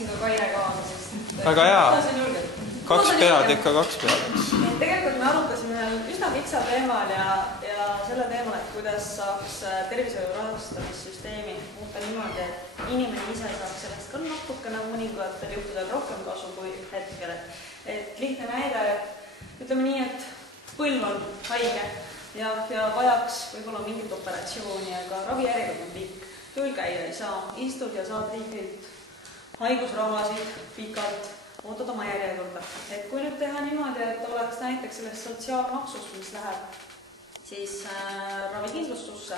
võtsin ka Kaire kaasa, sest väga hea. Kaks pead, ikka kaks pead. Tegelikult me arutasime üsna kitsa teemal ja selle teemal, et kuidas saaks tervishoiu rahastamissüsteemi muuta niimoodi, et inimene ise saaks sellest ka natukene mõningatel juhtudel rohkem kasu kui hetkel. Et lihtne näide, ütleme nii, et põlv on haige ja vajaks võib-olla mingit operatsiooni, aga ravijärjekord on pikk. Tööl käia ei saa, istud ja saad riigilt haigusrahasid pikalt, ootad oma järjekorda. Et kui nüüd teha niimoodi, et oleks näiteks sellest sotsiaalmaksust, mis läheb siis ravikindlustusse,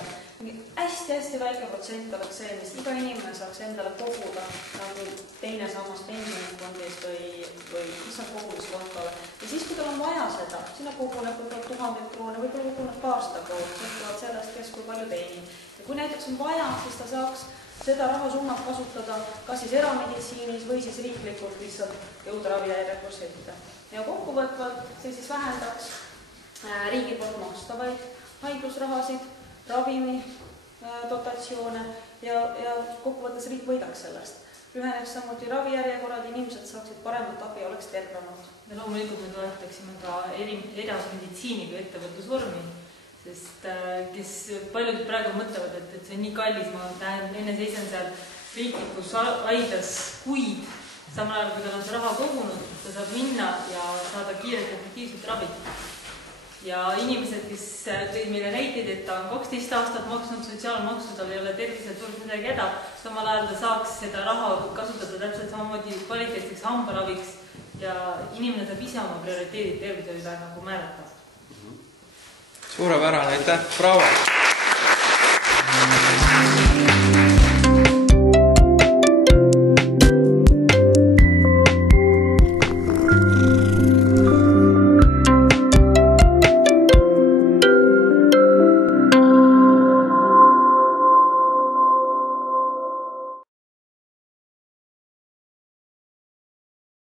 hästi väike protsent oleks see, mis iga inimene saaks endale koguda nagu teine sammas pensionifondist või lihtsalt kogumiskontole. Ja siis, kui tal on vaja seda, sinna koguneb võib-olla 1000 kroone, võib-olla koguneb paarsada krooni, sõltuvad sellest, kes kui palju teenib. Ja kui näiteks on vaja, siis ta saaks seda rahasummat kasutada kas siis erameditsiinis või siis riiklikult lihtsalt jõuda ravijärjekorras ette. Ja kokkuvõtvalt see siis vähendaks riigi poolt makstavaid haigusrahasid, ravimi dotatsioone ja kokkuvõttes riik võidaks sellest. Lüheneks samuti ravijärjekorrad, inimesed saaksid paremat abi, oleks tervemad. Ja loomulikult me toetaksime ka erasmeditsiini kui ettevõtlusvormi, sest kes paljud praegu mõtlevad, et see on nii kallis, ma näen enne seisen seal riiklikus haiglas kuid, samal ajal kui tal on see raha kogunud, ta saab minna ja saada kiirelt efektiivselt ravit. Ja inimesed, kes tõid meile näiteid, et ta on 12 aastat maksnud sotsiaalmaksu, tal ei ole terviselt suurt midagi häda, samal ajal ta saaks seda raha kasutada täpselt samamoodi kvaliteetseks hambaraviks ja inimene saab ise oma prioriteedid tervishoiule nagu määrata. Suurepärane, aitäh, bravo!